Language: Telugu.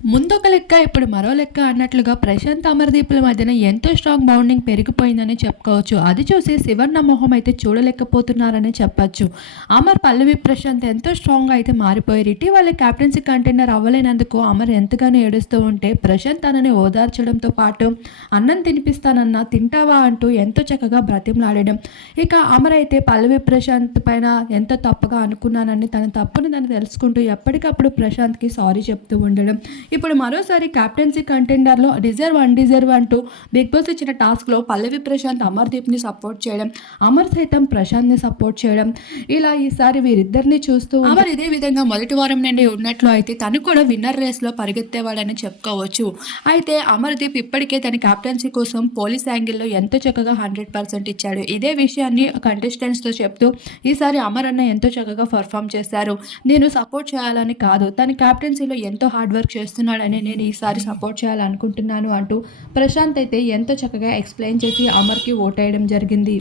ముందొక లెక్క, ఇప్పుడు మరో లెక్క అన్నట్లుగా ప్రశాంత్, అమర్‌దీప్‌ల మధ్యన ఎంతో స్ట్రాంగ్ బాండింగ్ పెరిగిపోయిందని చెప్పుకోవచ్చు. అది చూసి శివన్న మొహం అయితే చూడలేకపోతున్నారనే చెప్పొచ్చు. అమర్, పల్లవి ప్రశాంత్ ఎంతో స్ట్రాంగ్‌గా అయితే మారిపోయారు. ఇటీవలే కెప్టెన్సీ కంటెండర్ అవ్వలేనందుకు అమర్ ఎంతగానో ఏడుస్తూ ఉంటే, ప్రశాంత్ తనని ఓదార్చడంతో పాటు అన్నం తినిపిస్తానన్నా తింటావా అంటూ ఎంతో చక్కగా బ్రతిమలాడడం. ఇక అమర్ అయితే పల్లవి ప్రశాంత్ పైన ఎంతో తప్పుగా అనుకున్నానని తన తప్పుని తను తెలుసుకుంటూ ఎప్పటికప్పుడు ప్రశాంత్‌కి సారీ చెప్తూ ఉండడం. ఇప్పుడు మరోసారి కెప్టెన్సీ కంటెండర్‌లో డిజర్వ్, అన్‌డిజర్వ్ అంటూ బిగ్ బాస్ ఇచ్చిన టాస్క్‌లో పల్లవి ప్రశాంత్ అమర్‌దీప్‌ని సపోర్ట్ చేయడం, అమర్ సైతం ప్రశాంత్‌ని సపోర్ట్ చేయడం. ఇలా ఈసారి వీరిద్దరిని చూస్తూ అమర్ ఇదే విధంగా మొదటి వారం నుండి ఉన్నట్లు అయితే తను కూడా విన్నర్ రేస్‌లో పరిగెత్తేవాడని చెప్పుకోవచ్చు. అయితే అమర్‌దీప్ ఇప్పటికే తన కెప్టెన్సీ కోసం పోలీస్ యాంగిల్‌లో ఎంతో చక్కగా 100% ఇచ్చాడు. ఇదే విషయాన్ని కంటెస్టెంట్స్‌తో చెప్తూ ఈసారి అమర్ అన్న ఎంతో చక్కగా పెర్ఫార్మ్ చేశారు. నేను సపోర్ట్ చేయాలని కాదు, తన కెప్టెన్సీలో ఎంతో హార్డ్ వర్క్ చేస్తున్నాడని నేను ఈసారి సపోర్ట్ చేయాలనుకుంటున్నాను అంటూ ప్రశాంత్ అయితే ఎంతో చక్కగా ఎక్స్‌ప్లెయిన్ చేసి అమర్‌కి ఓటేయడం జరిగింది.